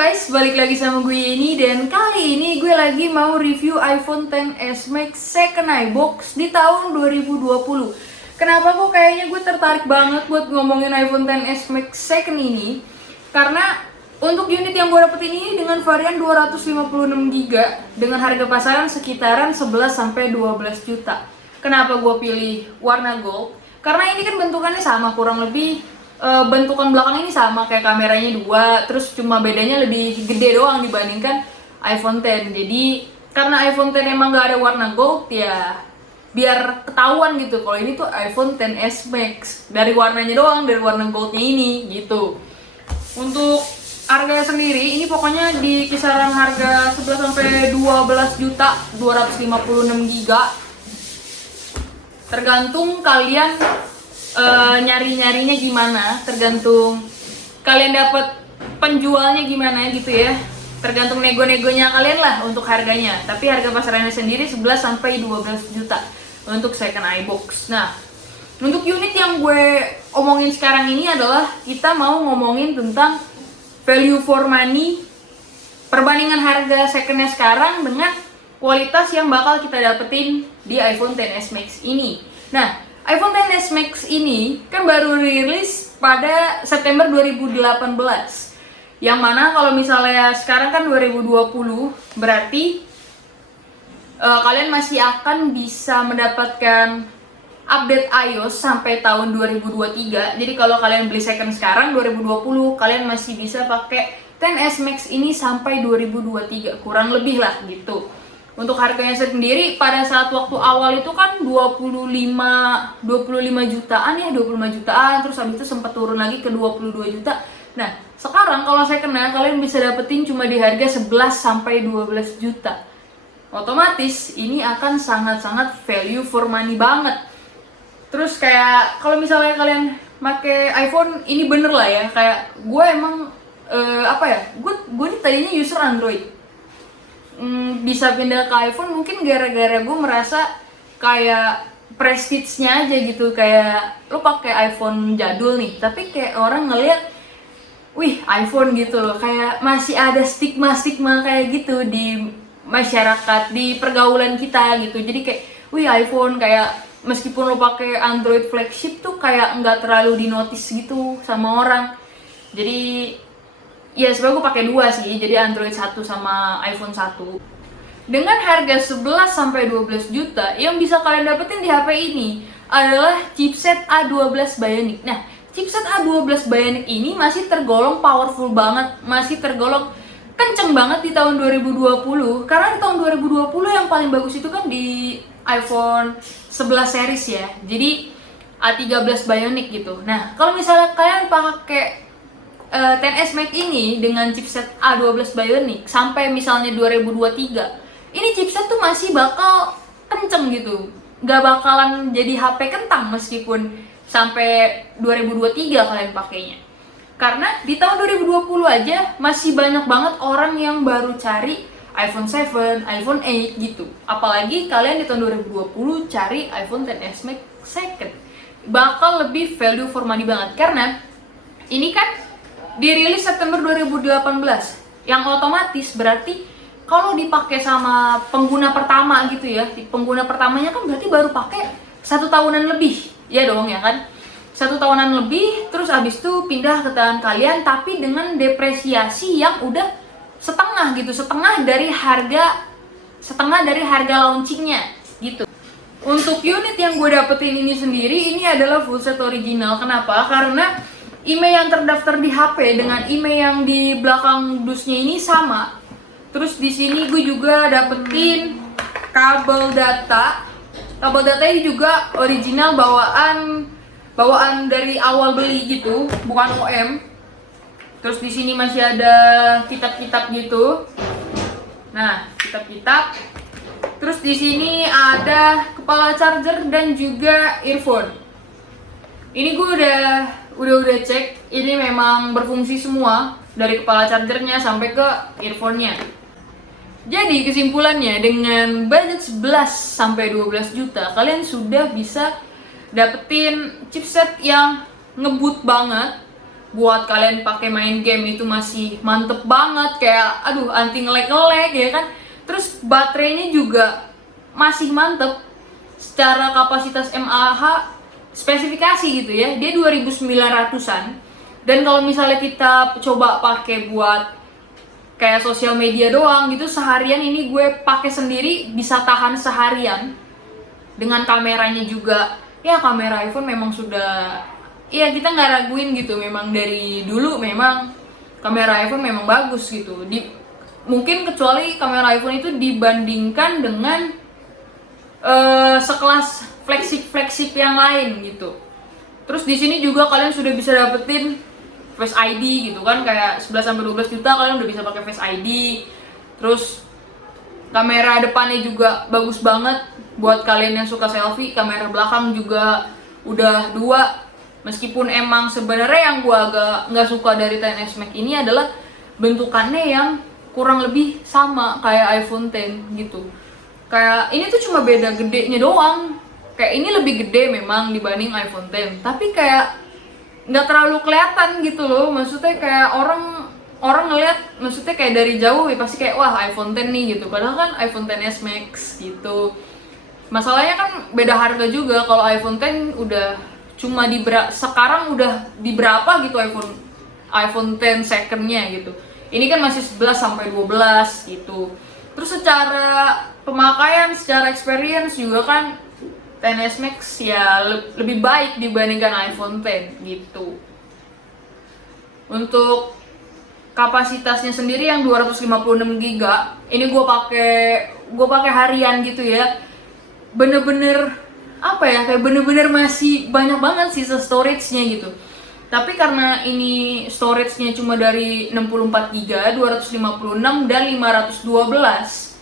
guys, balik lagi sama gue ini. Dan kali ini gue lagi mau review iPhone XS Max Second iBox di tahun 2020. Kenapa kok kayaknya gue tertarik banget buat ngomongin iPhone XS Max Second ini? Karena untuk unit yang gue dapetin ini dengan varian 256GB dengan harga pasaran sekitaran 11-12 juta. Kenapa gue pilih warna gold? Karena ini kan bentukannya sama, kurang lebih bentukan belakang ini sama, kayak kameranya dua, terus cuma bedanya lebih gede doang dibandingkan iPhone X. Jadi karena iPhone X emang gak ada warna gold, ya biar ketahuan gitu kalau ini tuh iPhone XS Max dari warnanya doang, dari warna goldnya ini gitu. Untuk harganya sendiri ini pokoknya di kisaran harga 11-12 juta 256GB, tergantung kalian nyari-nyarinya gimana, tergantung kalian dapat penjualnya gimana gitu ya, tergantung nego-negonya kalian lah untuk harganya. Tapi harga pasarannya sendiri 11-12 juta untuk second iBox. Nah, untuk unit yang gue omongin sekarang ini adalah kita mau ngomongin tentang value for money, perbandingan harga secondnya sekarang dengan kualitas yang bakal kita dapetin di iPhone XS Max ini. Nah, iPhone XS Max ini kan baru rilis pada September 2018. Yang mana kalau misalnya sekarang kan 2020, berarti kalian masih akan bisa mendapatkan update iOS sampai tahun 2023. Jadi kalau kalian beli second sekarang 2020, kalian masih bisa pakai XS Max ini sampai 2023, kurang lebih lah gitu. Untuk harganya sendiri pada saat waktu awal itu kan 25 jutaan ya, 25 jutaan, terus habis itu sempat turun lagi ke 22 juta. Nah, sekarang kalau saya kenal kalian bisa dapetin cuma di harga 11-12 juta. Otomatis ini akan sangat-sangat value for money banget. Terus kayak kalau misalnya kalian pakai iPhone ini bener lah ya, kayak gue emang gue nih tadinya user Android. Bisa pindah ke iPhone mungkin gara-gara gue merasa kayak prestige-nya aja gitu, kayak lo pakai iPhone jadul nih, tapi kayak orang ngeliat, wih iPhone gitu loh, kayak masih ada stigma-stigma kayak gitu di masyarakat, di pergaulan kita gitu. Jadi kayak, wih iPhone, kayak meskipun lo pakai Android flagship tuh kayak nggak terlalu dinotis gitu sama orang. Jadi ya sebenarnya gue pakai dua sih, jadi Android 1 sama iPhone 1. Dengan harga 11-12 juta, yang bisa kalian dapetin di HP ini adalah chipset A12 Bionic. Nah, chipset A12 Bionic ini masih tergolong powerful banget, masih tergolong kenceng banget di tahun 2020. Karena di tahun 2020 yang paling bagus itu kan di iPhone 11 series ya, jadi A13 Bionic gitu. Nah, kalau misalnya kalian pakai XS Max ini dengan chipset A12 Bionic sampai misalnya 2023, ini chipset tuh masih bakal kenceng gitu, gak bakalan jadi HP kentang meskipun sampai 2023 kalian pakainya. Karena di tahun 2020 aja masih banyak banget orang yang baru cari iPhone 7, iPhone 8 gitu. Apalagi kalian di tahun 2020 cari iPhone XS Max second, bakal lebih value for money banget. Karena ini kan dirilis September 2018, yang otomatis berarti kalau dipakai sama pengguna pertama gitu ya, pengguna pertamanya kan berarti baru pakai 1 tahunan lebih, ya dong ya kan, 1 tahunan lebih, terus abis itu pindah ke tangan kalian, tapi dengan depresiasi yang udah setengah gitu, setengah dari harga launchingnya gitu. Untuk unit yang gue dapetin ini sendiri, ini adalah full set original. Kenapa? Karena IMEI yang terdaftar di HP dengan IMEI yang di belakang dusnya ini sama. Terus di sini gue juga dapetin kabel data. Kabel data ini juga original, bawaan dari awal beli gitu, bukan OM. Terus di sini masih ada kitab-kitab gitu. Nah, kitab-kitab. Terus di sini ada kepala charger dan juga earphone. Ini gue udah cek, ini memang berfungsi semua dari kepala chargernya sampai ke earphone-nya. Jadi kesimpulannya, dengan budget 11-12 juta kalian sudah bisa dapetin chipset yang ngebut banget, buat kalian pakai main game itu masih mantep banget, kayak aduh anti nge-lag ya kan. Terus baterainya juga masih mantep secara kapasitas mAh spesifikasi gitu ya, dia 2900-an. Dan kalau misalnya kita coba pakai buat kayak sosial media doang gitu, seharian ini gue pakai sendiri bisa tahan seharian. Dengan kameranya juga, ya kamera iPhone memang sudah, ya kita nggak raguin gitu, memang dari dulu memang kamera iPhone memang bagus gitu. Mungkin kecuali kamera iPhone itu dibandingkan dengan sekelas flagship yang lain gitu. Terus di sini juga kalian sudah bisa dapetin Face ID gitu kan, kayak 11-12 juta kalian udah bisa pakai Face ID. Terus kamera depannya juga bagus banget buat kalian yang suka selfie. Kamera belakang juga udah 2. Meskipun emang sebenarnya yang gua agak nggak suka dari XS Max ini adalah bentukannya yang kurang lebih sama kayak iPhone X gitu. Kayak ini tuh cuma beda gedenya doang. Kayak ini lebih gede memang dibanding iPhone X, tapi kayak nggak terlalu kelihatan gitu loh. Maksudnya kayak orang ngeliat, maksudnya kayak dari jauh ya pasti kayak wah iPhone X nih gitu, padahal kan iPhone XS Max gitu. Masalahnya kan beda harga juga. Kalau iPhone X udah cuma sekarang udah di berapa gitu iPhone X second-nya gitu. Ini kan masih 11 sampai 12 gitu. Terus secara pemakaian, secara experience juga kan XS Max ya lebih baik dibandingkan iPhone X gitu. Untuk kapasitasnya sendiri yang 256 GB, ini gue pakai harian gitu ya. Bener-bener apa ya, kayak bener-bener masih banyak banget sisa storage-nya gitu. Tapi karena ini storage-nya cuma dari 64 GB, 256 dan 512.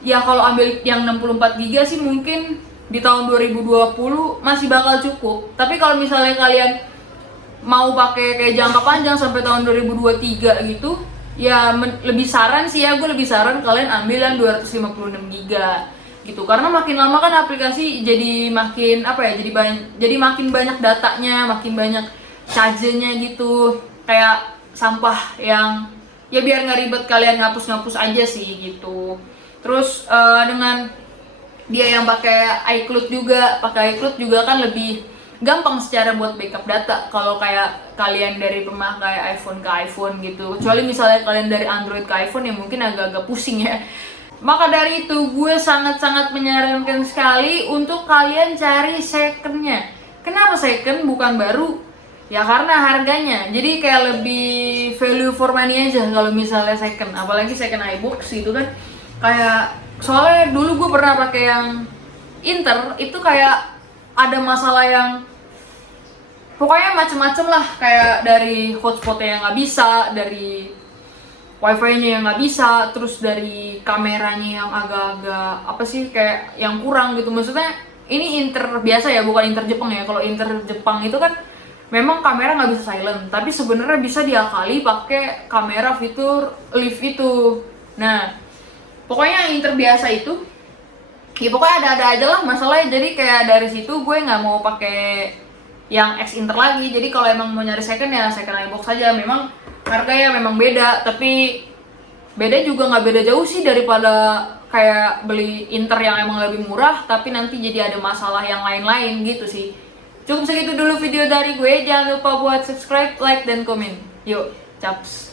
Ya kalau ambil yang 64 GB sih mungkin di tahun 2020 masih bakal cukup. Tapi kalau misalnya kalian mau pakai kayak jangka panjang sampai tahun 2023 gitu, ya lebih saran sih ya, gue lebih saran kalian ambil yang 256 GB gitu. Karena makin lama kan aplikasi jadi makin apa ya, jadi makin banyak datanya, makin banyak charge-nya gitu. Kayak sampah yang ya biar nggak ribet kalian ngapus-ngapus aja sih gitu. Terus dengan dia yang pakai iCloud juga kan lebih gampang secara buat backup data kalau kayak kalian dari pemakai iPhone ke iPhone gitu. Kecuali misalnya kalian dari Android ke iPhone ya mungkin agak-agak pusing ya. Maka dari itu gue sangat-sangat menyarankan sekali untuk kalian cari second-nya. Kenapa second bukan baru? Ya karena harganya. Jadi kayak lebih value for money aja kalau misalnya second, apalagi second iBox gitu kan. Kayak soalnya dulu gue pernah pakai yang Inter, itu kayak ada masalah yang pokoknya macem-macem lah, kayak dari hotspotnya yang nggak bisa, dari wifi-nya yang nggak bisa, terus dari kameranya yang agak-agak apa sih, kayak yang kurang gitu. Maksudnya ini Inter biasa ya, bukan Inter Jepang ya. Kalau Inter Jepang itu kan memang kamera nggak bisa silent, tapi sebenarnya bisa diakali pakai kamera fitur live itu. Nah pokoknya yang Inter biasa itu, ya pokoknya ada-ada aja lah masalahnya. Jadi kayak dari situ gue nggak mau pakai yang X Inter lagi. Jadi kalau emang mau nyari second ya second iBox saja. Memang harganya memang beda, tapi beda juga nggak beda jauh sih daripada kayak beli Inter yang emang lebih murah, tapi nanti jadi ada masalah yang lain-lain gitu sih. Cukup segitu dulu video dari gue. Jangan lupa buat subscribe, like, dan komen. Yuk, caps.